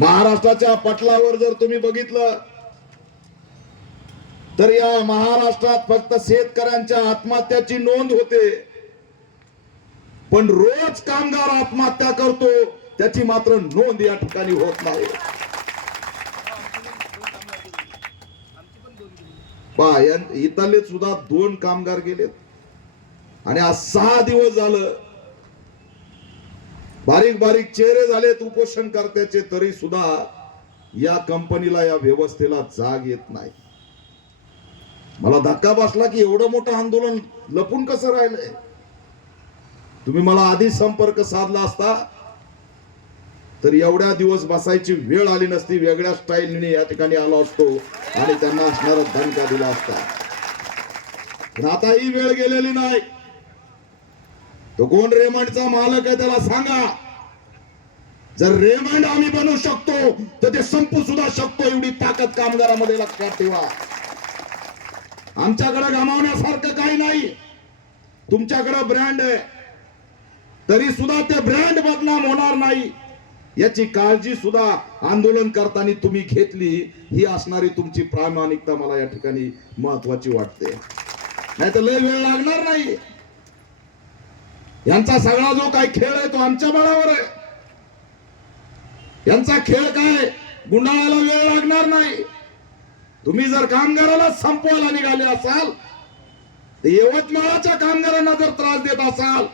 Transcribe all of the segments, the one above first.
महाराष्ट्राच्या पटलावर जर तुम्ही बघितलं तर या महाराष्ट्रात फक्त शेतकऱ्यांच्या आत्महत्याची नोंद होते, पण रोज कामगार आत्महत्या करतो त्याची मात्र नोंद या ठिकाणी होत नाही. पहा, इथले सुद्धा 2 कामगार गेलेत आणि आज 6 दिवस झालं. बारीक बारीक चेहरे झालेत उपोषण करत्याचे, तरी सुद्धा या कंपनीला, या व्यवस्थेला जाग येत नाही. मला धक्का बसला की एवढं मोठं आंदोलन लपून कसं राहिलंय. तुम्ही मला आधी संपर्क साधला असता तर एवढ्या दिवस बसायची वेळ आली नसती. वेगळ्या स्टाईलने या ठिकाणी आलो असतो आणि त्यांना असणारा दणका दिला असता. पण आता ही वेळ गेलेली नाही. तो कोण रेमंडचा मालक आहे त्याला सांगा, जर रेमंड आम्ही बनवू शकतो तर ते संपू सुद्धा शकतो, एवढी ताकद कामगारांमध्ये लक्षात ठेवा. आमच्याकडे गमावण्यासारखं काही नाही. तुमच्याकडे ब्रँड आहे, तरी सुद्धा ते ब्रँड बदनाम होणार नाही याची काळजी सुद्धा आंदोलन करताना तुम्ही घेतली. ही असणारी तुमची प्रामाणिकता मला या ठिकाणी महत्वाची वाटते. नाही तर लय वेळ लागणार नाही. यांचा सगळा जो काही खेळ आहे तो आमच्या बळावर आहे. यांचा खेळ काय, गुंडाळायला वेळ लागणार नाही. तुम्ही जर कामगाराला संपवायला निघाले असाल, तर यवतमाळच्या कामगारांना जर त्रास देत असाल,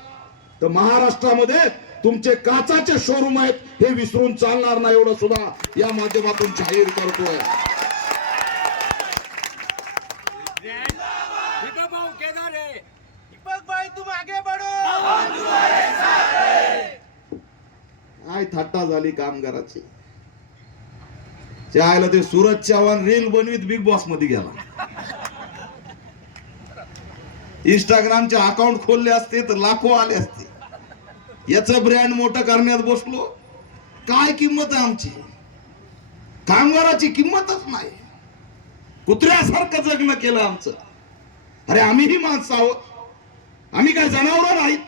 तर महाराष्ट्रामध्ये तुमचे काचाचे शोरूम आहेत हे विसरून चालणार नाही, एवढं सुद्धा या माध्यमातून जाहीर करतोय. काय थट्टा झाली कामगाराची. त्याला ते सूरज चव्हाण रील बनवीत बिग बॉस मध्ये गेला. इंस्टाग्रामचे अकाउंट खोलले असते तर लाखो आले असते. याच ब्रँड मोठं करण्यात बसलो. काय किंमत आहे आमची? कामगाराची किंमतच नाही. कुत्र्यासारखं जगणं केलं आमचं. अरे आम्हीही माणसं आहोत, आम्ही काय जनावर नाहीत.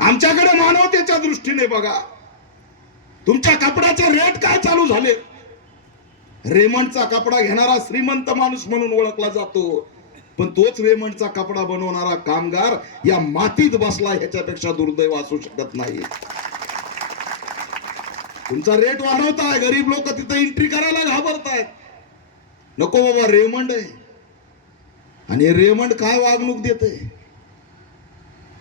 आमच्याकडे मानवतेच्या दृष्टीने बघा. तुमच्या कपड्याचे रेट काय चालू झाले. रेमंडचा कपडा घेणारा श्रीमंत माणूस म्हणून ओळखला जातो, पण तोच रेमंडचा कपडा बनवणारा कामगार या मातीत बसला, ह्याच्यापेक्षा दुर्दैव असू शकत नाही. तुमचा रेट वाढवताय, गरीब लोक तिथे एंट्री करायला घाबरतायत. नको बाबा, रेमंड आहे. आणि रेमंड काय वागणूक देते.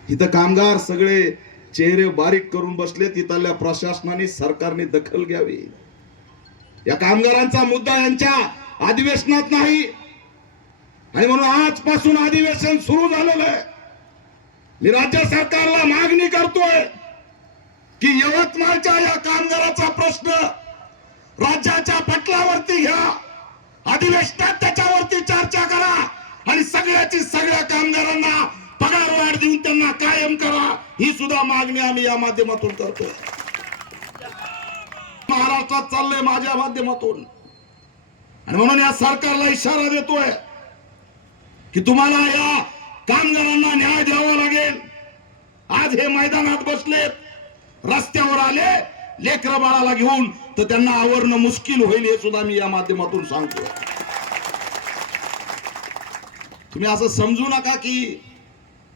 इथं कामगार सगळे चेहरे बारीक करून बसले. तिथल्या प्रशासनाने, सरकारने दखल घ्यावी. या कामगारांचा मुद्दा यांच्या अधिवेशनात नाही, आणि म्हणून आजपासून अधिवेशन सुरू झालेलं आहे. मी राज्य सरकारला मागणी करतोय की यवतमाळच्या या कामगाराचा प्रश्न राज्याच्या पटलावरती घ्या. अधिवेशनात त्याच्यावरती चर्चा करा आणि सगळ्याची सगळ्या कामगारांना पगार वाढ देऊन त्यांना कायम करा. ही सुद्धा मागणी आम्ही या माध्यमातून करतोय. महाराष्ट्रात चाललंय माझ्या माध्यमातून, आणि म्हणून या सरकारला इशारा देतोय की तुम्हाला या कामगारांना न्याय द्यावा लागेल. आज हे मैदानात बसलेत, रस्त्यावर आले लेकर बाळाला घेऊन, तर त्यांना आवरणं मुश्किल होईल, हे सुद्धा मी या माध्यमातून सांगतोय. तुम्ही असं समजू नका की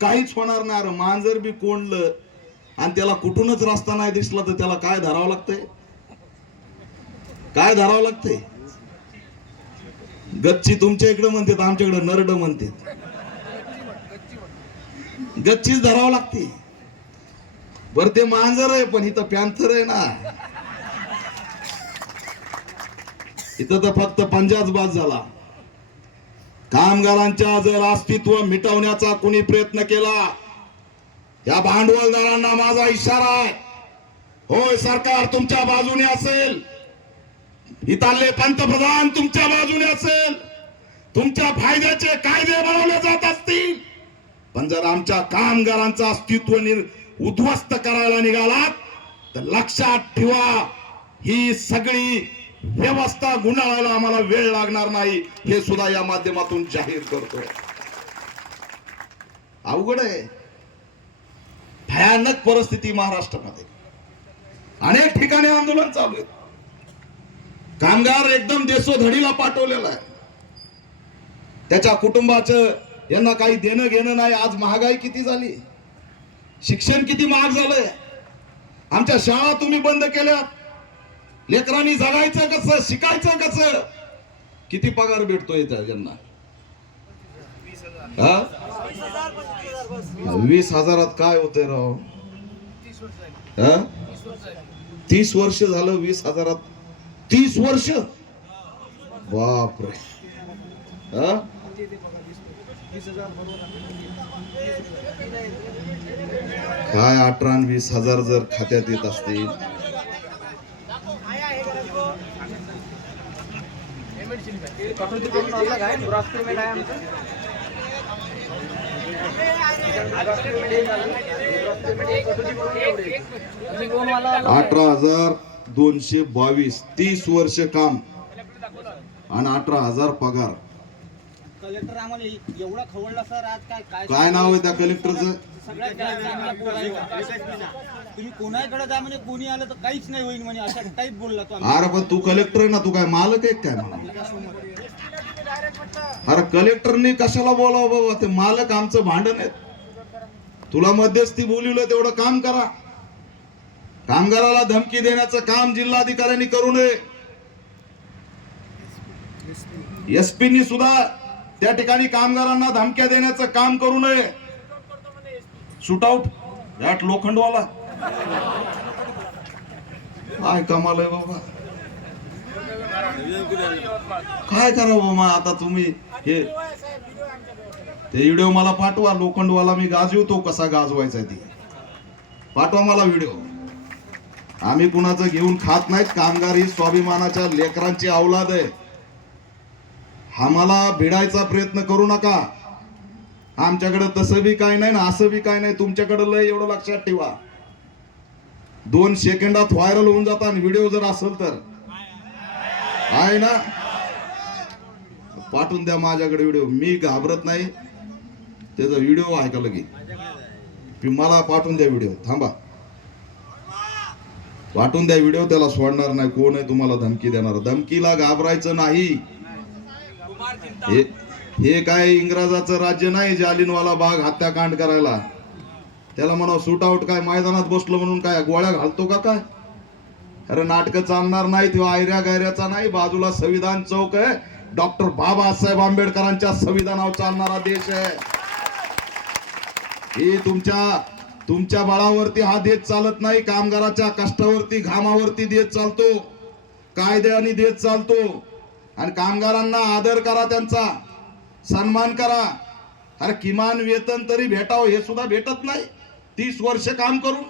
काहीच होणार नाही. मांजर बी कोंडलं आणि त्याला कुठूनच रस्ता नाही दिसला तर त्याला काय धरावं लागतंय, काय धरावं लागतंय. गच्ची तुमच्या इकडे म्हणतात, आमच्याकडे नरड म्हणतात. गच्चीच धरावं लागते. बर ते मांजर आहे, पण इथं पॅन्थर आहे ना. इथं तर फक्त पंजाच बाद झाला. कामगारांच्या जर अस्तित्व मिटवण्याचा कोणी प्रयत्न केला, या भांडवलदारांना माझा इशारा आहे. होय, सरकार तुमच्या बाजूने असेल, इथले पंतप्रधान तुमच्या बाजूने असेल, तुमच्या फायद्याचे कायदे बनवले जात असतील, पण जर आमच्या कामगारांचं अस्तित्व उद्ध्वस्त करायला निघालात तर लक्षात ठेवा, ही सगळी व्यवस्था गुंडाळायला आम्हाला वेळ लागणार नाही, हे सुद्धा या माध्यमातून जाहीर करतोय. अवघड आहे, भयानक परिस्थिती महाराष्ट्रामध्ये. अनेक ठिकाणी आंदोलन चालू आहे. कामगार एकदम देशोधडीला पाठवलेला आहे. त्याच्या कुटुंबाचं यांना काही देणं घेणं नाही. आज महागाई किती झाली, शिक्षण किती महाग झालंय. आमच्या शाळा तुम्ही बंद केल्या. लेकरांनी जगायचं कसं, शिकायचं कसं. किती पगार भेटतोय त्यांना? 20,000 काय होतंय राव? 30 वर्ष झालं 20,000. 30 वर्ष, बापरे. काय 18 आणि 20,000 जर खात्यात येत असतील. $18,222, 30 वर्ष काम आणि 18,000 पगार. कलेक्टर आम्हाला एवढा खवळला सर. आज काय नाव आहे त्या कलेक्टरचं? तुम्ही कोणाकडे जा म्हणे, कोणी आलं तर काहीच नाही होईल म्हणे, अशा टाईप बोलला तो. अरे पण तू कलेक्टर आहे ना, तू काय मालक आहे काय म्हणा? अरे कलेक्टरने कशाला बोलावं बाबा? ते मालक आमचं भांडण आहे. तुला मध्यस्थी बोलवलं तेवढं काम करा. कामगाराला धमकी देण्याचं काम जिल्हाधिकाऱ्यांनी करू नये. एसपीनी सुद्धा त्या ठिकाणी कामगारांना धमक्या देण्याचं काम करू नये. शूटआउट यात लोखंडवाला काय कमाल आहे बाबा. काय करावं मग आता तुम्ही? हे ते व्हिडिओ मला पाठवा. लोखंडवाला मी गाजवतो, कसा गाजवायचा ते पाठवा मला व्हिडिओ. आम्ही कुणाचं घेऊन खात नाहीत. कामगार ही स्वाभिमानाच्या लेकरांची औलाद आहे. आम्हाला भिडायचा प्रयत्न करू नका. आमच्याकडे तसं बी काय नाही ना असं बी काय नाही. तुमच्याकडे लय, एवढं लक्षात ठेवा. 2 सेकंदात व्हायरल होऊन जातात व्हिडिओ जर असेल तर. आहे ना, पाठवून द्या माझ्याकडे व्हिडिओ. मी घाबरत नाही. त्याचा व्हिडिओ आहे का लगे? मला पाठवून द्या व्हिडिओ. थांबा, पाठवून द्या व्हिडिओ. त्याला सोडणार नाही. कोण आहे तुम्हाला धमकी देणार? धमकीला घाबरायचं नाही. हे काय इंग्रजाचं राज्य नाही जालियनवाला बाग हत्याकांड करायला. त्याला म्हणा शूट आउट. काय मैदानात बसलो म्हणून काय गोळ्या घालतो का काय? अरे नाटकं चालणार नाही. तो आयऱ्या गायऱ्याचा नाही. बाजूला संविधान चौक आहे. डॉक्टर बाबासाहेब आंबेडकरांच्या संविधानावर चालणारा देश आहे. हे तुमच्या बळावरती हा देश चालत नाही. कामगाराच्या कष्टावरती, घामावरती देश चालतो. कायद्याने देश चालतो. आणि कामगारांना आदर करा, त्यांचा सन्मान करा. अरे किमान वेतन तरी भेटावं, हे सुद्धा भेटत नाही 30 वर्ष काम करून.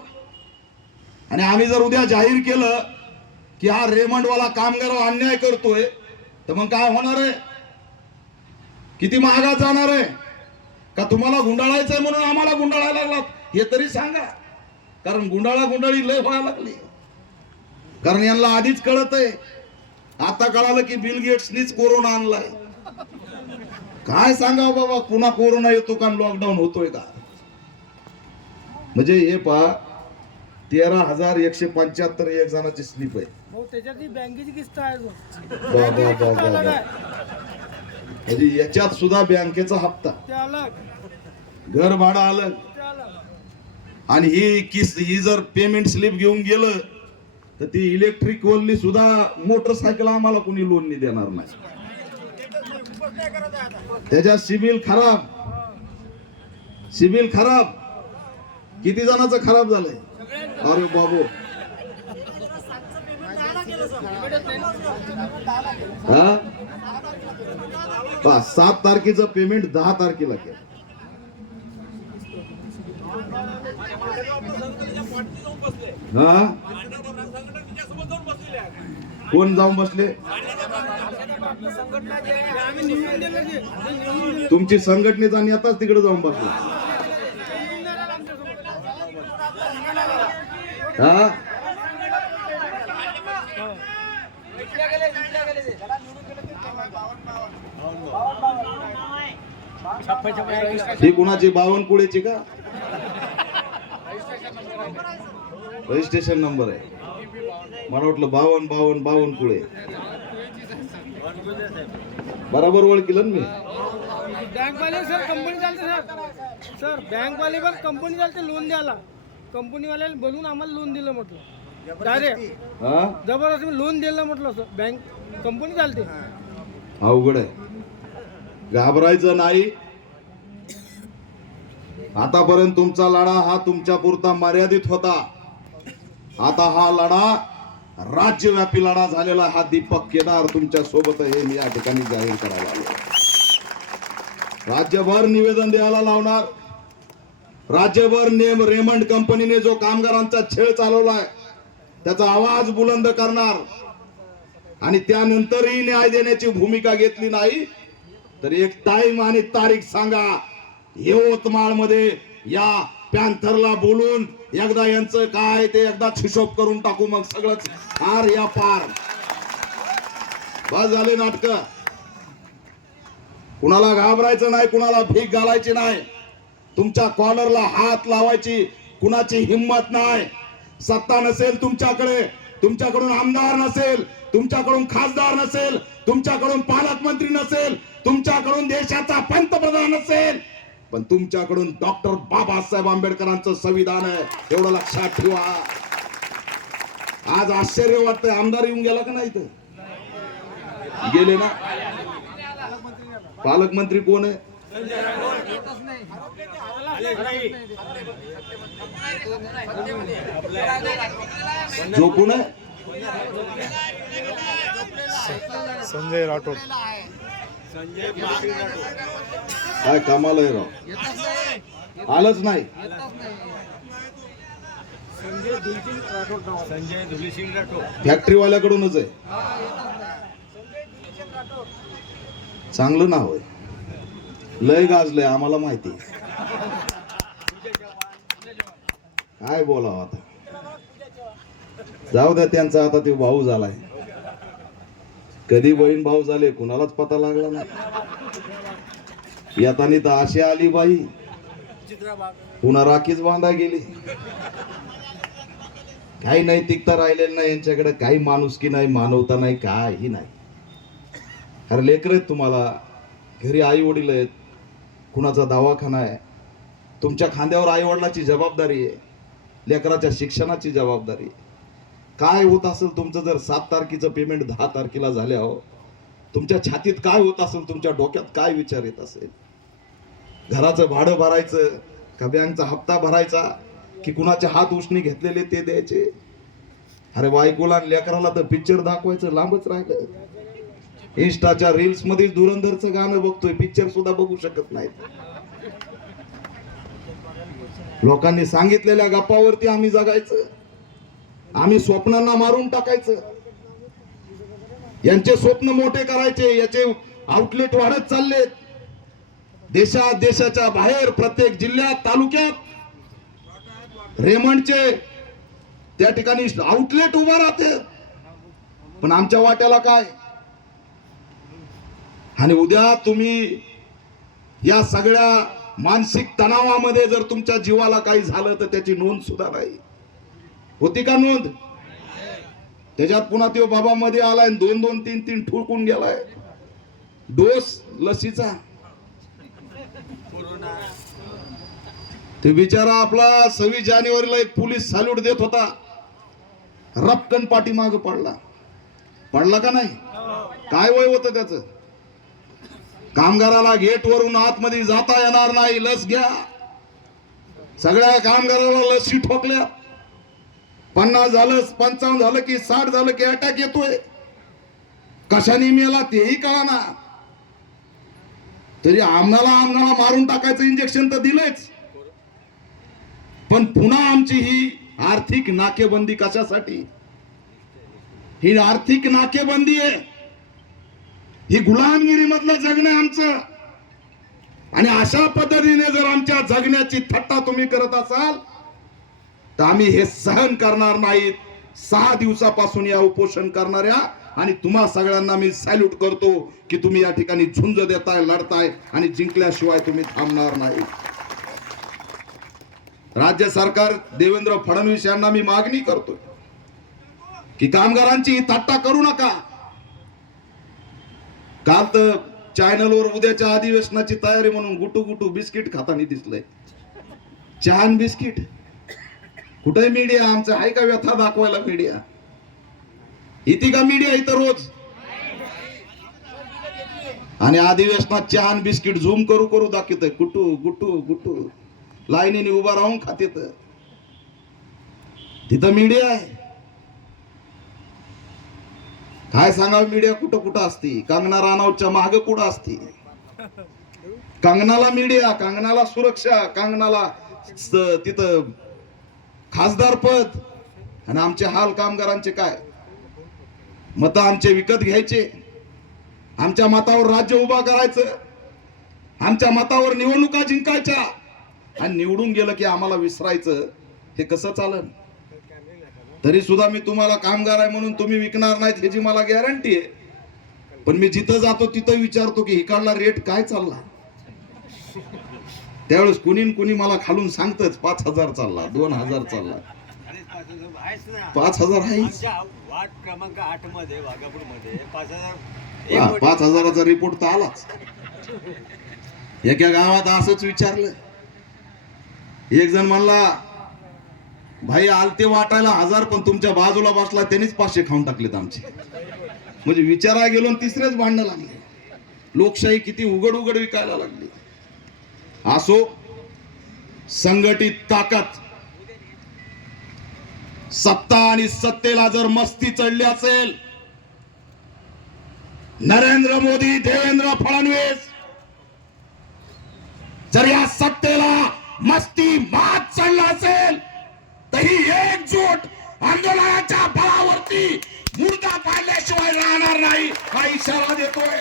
आणि आम्ही जर उद्या जाहीर केलं की हा रेमंडवाला कामगार अन्याय करतोय, तर मग काय होणार आहे? किती महागात जाणार आहे? का तुम्हाला गुंडाळायचंय म्हणून आम्हाला गुंडाळायला लागलात हे तरी सांगा. कारण गुंडाळी लय व्हायला लागली. कारण यांना आधीच कळत आहे. आता कळालं की बिल गेट्सनीच कोरोना आणलाय. काय सांगावं बाबा, पुन्हा कोरोना येतो का, लॉकडाऊन होतोय का? म्हणजे हे पहा, 13,175 एक जणांची स्लिप आहे. त्याच्यात बँकेची किस्त आहे. म्हणजे याच्यात सुद्धा बँकेचा हप्ता, घर भाडं आलं. आणि ही जर पेमेंट स्लिप घेऊन गेलं तर ती इलेक्ट्रिक वरली सुद्धा मोटरसायकल आम्हाला कोणी लोन नाही देणार नाही. त्याच्या सिबिल खराब. किती जणांचं खराब झालंय? अरे बाबू, हा 7 तारखेचं पेमेंट 10 तारखेला केलं. हा कोण जाऊन बसले? तुमची संघटनेचा नेताच तिकडे जाऊन बसला. हा ही कुणाची? बावनकुळेची का? रजिस्ट्रेशन नंबर आहे. मला वाटलं 52 कुळे बरोबर ओळखलं ना मी. बँक वाले सर कंपनी चालते सर बँक वाले पण कंपनी चालते लोन द्यायला. कंपनी वाल्याला बोलून आम्हाला लोन दिलं म्हटलं डायरेक्ट हा जबरदस्त लोन दिलं म्हटलं सर बँक कंपनी चालते. अवघड आहे, घाबरायचं नाही. आतापर्यंत तुमचा लढा हा तुमच्या पुरता मर्यादित होता. आता हा लढा राज्यव्यापी लढा झालेला. हा दीपक केदार तुमच्या सोबत हे मी या ठिकाणी जाहीर करायला आलो. राज्यभर निवेदन द्यायला लावणार. राज्यभर रेमंड कंपनीने जो कामगारांचा छळ चालवलाय त्याचा आवाज बुलंद करणार. आणि त्यानंतरही न्याय देण्याची भूमिका घेतली नाही तर एक टाइम आणि तारीख सांगा. यवतमाळ मध्ये या पॅन्थरला बोलून एकदा यांचं काय ते एकदा हिशोब करून टाकू. मग सगळंच हार या पार. बस झाले नाटक. कुणाला घाबरायचं नाही, कुणाला भीक घालायची नाही, तुमच्या कॉलरला हात लावायची कुणाची हिंमत नाही. सत्ता नसेल तुमच्याकडे, तुमच्याकडून आमदार नसेल, तुमच्याकडून खासदार नसेल, तुमच्याकडून पालकमंत्री नसेल, तुमच्याकडून देशाचा पंतप्रधान नसेल, पण तुमच्याकडून डॉक्टर बाबासाहेब आंबेडकरांचं संविधान आहे. एवढं लक्षात ठेवा. आज आश्चर्य वाटतंय, आमदार येऊन गेला का नाही? तर गेले ना. पालकमंत्री कोण आहे? झोपून आहे संजय राठोड. काय कामाला आहे राव, आलंच नाही. संजय धुलीसिंग राठोड फॅक्टरीवाल्याकडूनच आहे. चांगलं नाव आहे, लय गाजलंय आम्हाला माहिती. काय बोलावं आता, जाऊ द्या. त्यांचा आता ते भाऊ झालाय. कधी बहीण भाऊ झाले कुणालाच पता लागला नाही. येतानी तर अशी आली बाई, पुन्हा राखीच बांधा गेली. काही नैतिकता राहिलेली नाही यांच्याकडे, काही माणुसकी नाही, मानवता नाही, काही नाही. अरे लेकर आहेत तुम्हाला, घरी आई वडील आहेत, कुणाचा दवाखाना आहे, तुमच्या खांद्यावर आई वडिलाची जबाबदारी आहे, लेकराच्या शिक्षणाची जबाबदारी आहे. काय होत असेल तुमचं जर 7 तारखेचं पेमेंट 10 तारखेला झाल्या हो, तुमच्या छातीत काय होत असेल, तुमच्या डोक्यात काय विचार येत असेल. घराचं भाडं भरायचं का बँकचा हप्ता भरायचा की कुणाचे हात उसणी घेतलेले ते द्यायचे. अरे बायकोला लेकराला तर पिक्चर दाखवायचं लांबच राहिलं. इंस्टाच्या रील्स मध्ये धुरंधरचं गाणं बघतोय, पिक्चर सुद्धा बघू शकत नाहीत. लोकांनी सांगितलेल्या गप्पावरती आम्ही जगायचं, आम्ही स्वप्नांना मारून टाकायचं. यांचे स्वप्न मोठे करायचे, याचे आउटलेट वाढत चाललेत. देशाच्या बाहेर प्रत्येक जिल्ह्यात तालुक्यात रेमंडचे त्या ठिकाणी आउटलेट उभा राहते. पण आमच्या वाट्याला काय? आणि उद्या तुम्ही या सगळ्या मानसिक तणावामध्ये जर तुमच्या जीवाला काही झालं तर त्याची नोंद सुद्धा नाही. होती का नोंद? त्याच्यात पुन्हा तो बाबा मध्ये आलाय, 2-2, 3-3 ठोकून गेलाय. डोस लसीचा. ते बिचारा आपला 26 जानेवारीला एक पोलीस सॅल्यूट देत होता, रपकन पाठीमाग पडला. पडला का नाही? काय वय होतं त्याचं? कामगाराला गेट वरून आतमध्ये जाता येणार नाही, लस घ्या. सगळ्या कामगाराला लसी ठोकल्या. 50 झालं, 55 झालं की 60 झालं की अटॅक येतोय. कशाने मेला तेही कळाना. तरी आम्हाला मारून टाकायचं इंजेक्शन तर दिलंच. पण पुन्हा आमची ही आर्थिक नाकेबंदी कशासाठी? ही आर्थिक नाकेबंदी आहे, ही गुलामगिरी मधलं जगणं आमचं. आणि अशा पद्धतीने जर आमच्या जगण्याची थट्टा तुम्ही करत असाल तर आम्ही हे सहन करणार नाहीत. 6 दिवसापासून या उपोषण करणाऱ्या आणि तुम्हा सगळ्यांना मी सॅल्यूट करतो की तुम्ही या ठिकाणी झुंज देताय, लढताय आणि जिंकल्याशिवाय तुम्ही थांबणार नाही. राज्य सरकार देवेंद्र फडणवीस यांना मी मागणी करतोय, की कामगारांची थट्टा करू नका. काल तर चॅनलवर उद्याच्या अधिवेशनाची तयारी म्हणून गुटू गुटू बिस्किट खाताना दिसलंय. चहा आणि बिस्किट. कुठे मीडिया आमचं आहे का व्यथा दाखवायला मीडिया? इथे का मीडिया इथं रोज? आणि अधिवेशनात चहा आणि बिस्किट झूम करू करू दाखवतोय. गुटू गुटू गुटू लाईनीने उभा राहून खाते. तिथं मीडिया आहे. काय सांगावं, मीडिया कुठं कुठं असते? कंगना राणावतच्या मागे कुठं असते? कंगनाला मीडिया, कंगनाला सुरक्षा, कंगनाला तिथं खासदार पद. आणि आमचे हाल कामगारांचे काय? मत आमचे विकत घ्यायचे, आमच्या मतावर राज्य उभा करायचं, आमच्या मतावर निवडणुका जिंकायच्या, आणि निवडून गेलं की आम्हाला विसरायचं. हे कसं चालेल? तरी सुद्धा मी तुम्हाला कामगार आहे म्हणून तुम्ही विकणार नाहीत ह्याची मला गॅरंटी आहे. पण मी जिथं जातो तिथं विचारतो की इकडला रेट काय चालला. त्यावेळेस कुणी कुणी मला खालून सांगतच 5,000 चालला, 2,000 चालला. 5,000 आहे. वार्ड क्रमांक 8 मध्ये वाघापूर मध्ये 5,000चा रिपोर्ट तर आलाच. एका गावात असंच विचारलं. एक जण म्हणला, भाई आलते वाटायला 1000, पण तुमच्या बाजूला बसला त्यांनीच 500 खाऊन टाकलेत आमचे. म्हणजे विचारायला गेलो आणि तिसरेच भांडणं लागले. लोकशाही किती उघड उघड विकायला लागली. असो, संघटित ताकद, सत्ता आणि सत्तेला जर मस्ती चढली असेल, नरेंद्र मोदी, देवेंद्र फडणवीस जर या सत्तेला मस्ती मात चढला असेल, तरी एकजूट आंदोलनाच्या बळावरती मुर्दा पाडल्याशिवाय राहणार नाही, हा इशारा देतोय.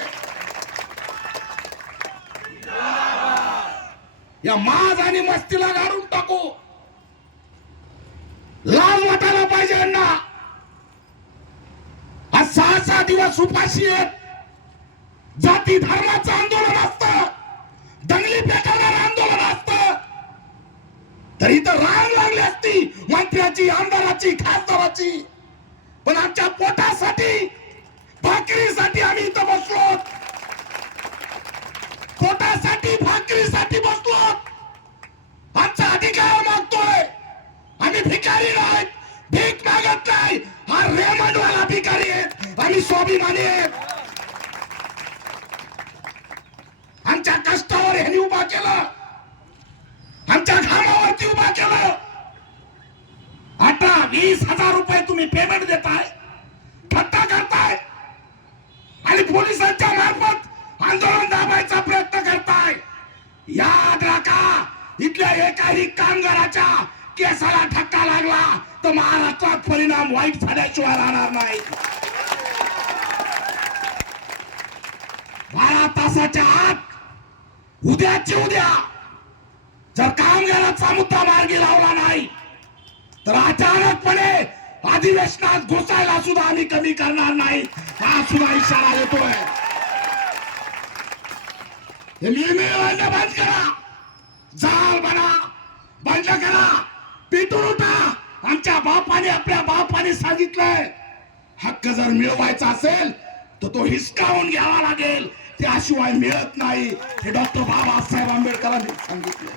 या माज आणि मस्तीला गाडून टाकू. लाज वाटायला पाहिजे यांना. आज 6 दिवस उपाशी आहेत. जाती धर्माचं आंदोलन असतं, दंगली पेटवणारं आंदोलन असतं, तरी तर रांग लागली असती मंत्र्याची, आमदाराची, खासदाराची. पण आमच्या पोटासाठी, भाकरीसाठी आम्ही इथं बसलो. पोटासाठी, भाकरीसाठी बसलो. आमचा अधिकार मागतोय. आम्ही भिकारी नाहीत, भीक मागत नाही. हा रेमंडवाला भिकारी आहेत, आम्ही स्वाभिमानी आहेत. आमच्या कष्टावर ह्यांनी उभा केलं, आमच्या घामावरती उभा केलं. 18-20 रुपये तुम्ही पेमेंट देताय, थट्टा करताय आणि पोलिसांच्या मार्फत आंदोलन दाबायचा प्रयत्न करताय. याद राखा, इथल्या एकाही कामगाराच्या केसाला धक्का लागला तर महाराष्ट्रात परिणाम वाईट झाल्याशिवाय राहणार नाही. 12 तासाच्या आत, उद्याची उद्या जर कामगाराचा मुद्दा मार्गी लावला नाही तर अचानकपणे अधिवेशनात घुसायला सुद्धा आम्ही कमी करणार नाही, हा सुद्धा इशारा देतोय. हे निर्णय बंद करा, जाल बना बंद करा, पिटून उठा. आमच्या बापाने, आपल्या बापाने सांगितलंय, हक्क जर मिळवायचा असेल तर तो हिसकावून घ्यावा लागेल, त्याशिवाय मिळत नाही. हे डॉक्टर बाबासाहेब आंबेडकरांनी सांगितलं.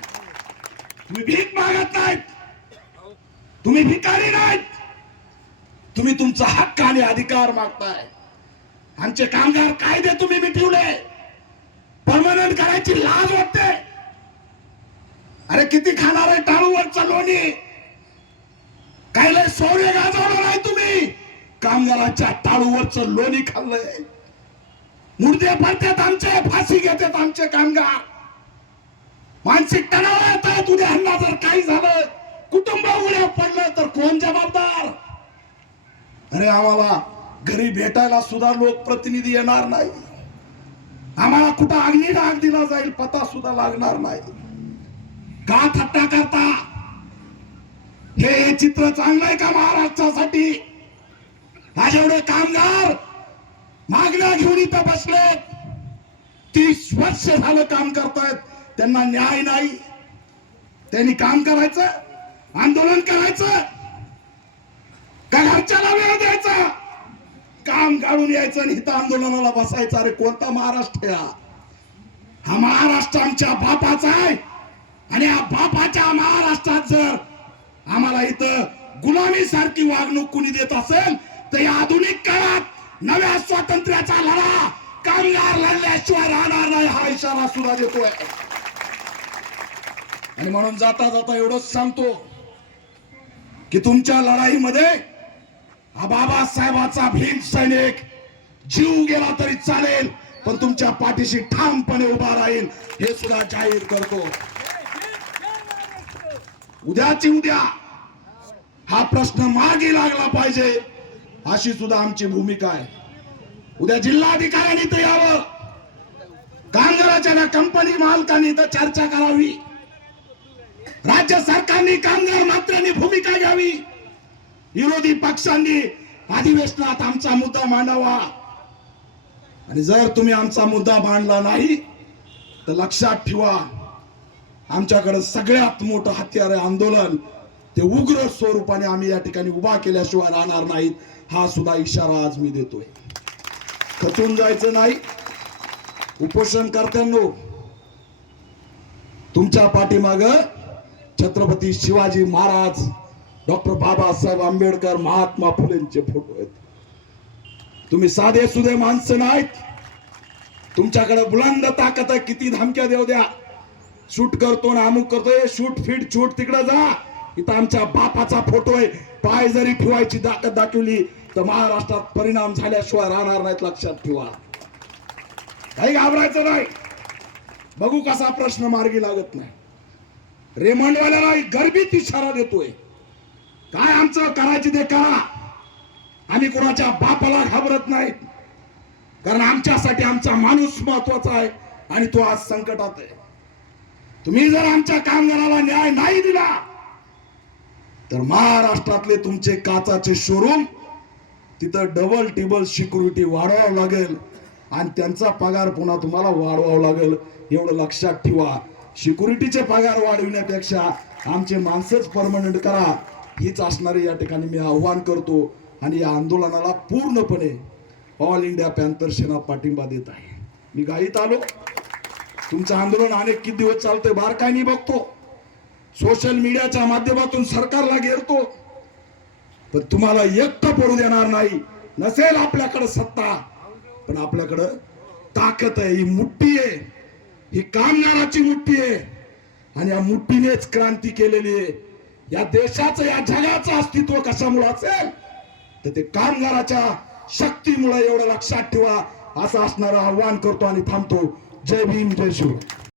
तुम्ही भीक मागत नाहीत, तुम्ही भिकारी नाहीत, तुम्ही तुमचा हक्क आणि अधिकार मागताय. आमचे कामगार कायदे तुम्ही मिटवले, परमनंट करायची लाज वाटते. अरे किती खाणार आहे टाळूवरचं लोणी? काय लय शौर्य गाजवलं नाही तुम्ही, कामगाराच्या टाळूवरचं लोणी खाल्लंय. मुर्दे पडतात आमचे, फाशी घेतात आमचे कामगार. मानसिक तणाव येतात. उद्या ह्यांना जर काही झालं, कुटुंब उड्या पडलं तर कोण जबाबदार? अरे आम्हाला घरी भेटायला सुद्धा लोकप्रतिनिधी येणार नाही. आम्हाला कुठं अग्नी डाग दिला जाईल पता सुद्धा लागणार नाही. का थट्टा करता? हे चित्र चांगलं आहे का महाराष्ट्रासाठी? आज एवढे कामगार मागण्या घेऊन इथं बसले, 30 वर्ष झालं काम करतायत, त्यांना न्याय नाही. त्यांनी काम करायचं, आंदोलन करायचं का? मोर्चाला वेळ द्यायचा, काम काढून यायचं आणि इथं आंदोलनाला बसायचं. अरे कोणता महाराष्ट्र हा महाराष्ट्र आमच्या बापाचा आहे. आणि या बापाच्या महाराष्ट्रात जर आम्हाला इथं गुलामी सारखी वागणूक कुणी देत असेल तर या आधुनिक काळात नव्या स्वातंत्र्याचा लढा कामगार लढल्याशिवाय राहणार नाही हा इशारा सुद्धा देतोय. आणि म्हणून जाता जाता एवढंच सांगतो की तुमच्या लढाईमध्ये हा बाबासाहेबाचा भीम सैनिक जीव गेला तरी चालेल, पण तुमच्या पाठीशी ठामपणे उभा राहील हे सुद्धा जाहीर करतो. उद्याची उद्या हा प्रश्न मार्गी लागला पाहिजे अशी सुद्धा आमची भूमिका आहे. उद्या जिल्हाधिकाऱ्यांनी तर यावं, कामगाराच्या कंपनी मालकांनी तर चर्चा करावी, राज्य सरकारने कामगार मात्र्यांनी भूमिका घ्यावी, विरोधी पक्षांनी अधिवेशनात आमचा मुद्दा मांडावा. आणि जर तुम्ही आमचा मुद्दा मांडला नाही तर लक्षात ठेवा, आमच्याकडे सगळ्यात मोठं हत्यार आहे आंदोलन, ते उग्र स्वरूपाने आम्ही या ठिकाणी उभा केल्याशिवाय राहणार नाहीत हा सुद्धा इशारा आज मी देतोय. खचून जायचं नाही. उपोषणकर्त्यांनो, तुमच्या पाठीमाग छत्रपती शिवाजी महाराज, डॉक्टर बाबासाहेब आंबेडकर, महात्मा फुलेंचे फोटो आहेत. तुम्ही साधे सुधे माणसं नाहीत. तुमच्याकडे बुलंद ताकद आहे. किती धमक्या देऊ द्या, शूट करतो ना अमुक करतोय, शूट फीट शूट तिकडे जा. इथं आमच्या बापाचा फोटो आहे. पाय जरी ठेवायची ताकद दाखवली तर महाराष्ट्रात परिणाम झाल्याशिवाय राहणार नाहीत, लक्षात ठेवा. काही घाबरायचं नाही. बघू कसा प्रश्न मार्गी लागत नाही. रेमंडवाल्याला गर्भित इशारा देतोय, काय आमचं करायचे ते करा. आम्ही कोणाच्या बापाला घाबरत नाही, कारण आमच्यासाठी आमचा माणूस महत्वाचा आहे आणि तो आज संकटात आहे. तुम्ही जर आमच्या कामगाराला न्याय नाही दिला तर महाराष्ट्रातले तुमचे काचाचे शोरूम तिथं डबल टिबल सिक्युरिटी वाढवावं लागेल आणि त्यांचा पगार पुन्हा तुम्हाला वाढवावा लागेल. एवढं लक्षात ठेवा. सिक्युरिटीचे पगार वाढविण्यापेक्षा आमचे माणसंच परमनंट करा, हीच असणारे या ठिकाणी मी आव्हान करतो. आणि या आंदोलनाला पूर्णपणे ऑल इंडिया पॅन्थर सेना पाठिंबा देत आहे. मी घाईत आलो. तुमचं आंदोलन अनेक किती दिवस चालतंय बारकाईने बघतो, सोशल मीडियाच्या माध्यमातून सरकारला घेरतो, पण तुम्हाला एकटं पडू देणार नाही. नसेल आपल्याकडे सत्ता, पण आपल्याकडं ताकद आहे. ही मुठ्ठी आहे, ही कामगाराची मुठ्ठी आहे आणि या मुठ्ठीनेच क्रांती केलेली आहे. या देशाचं या जगाचं अस्तित्व कशामुळे असेल तर ते कामगाराच्या शक्तीमुळे. एवढं लक्षात ठेवा. असं असणारं आव्हान करतो आणि थांबतो. जय भीम, जय शिव.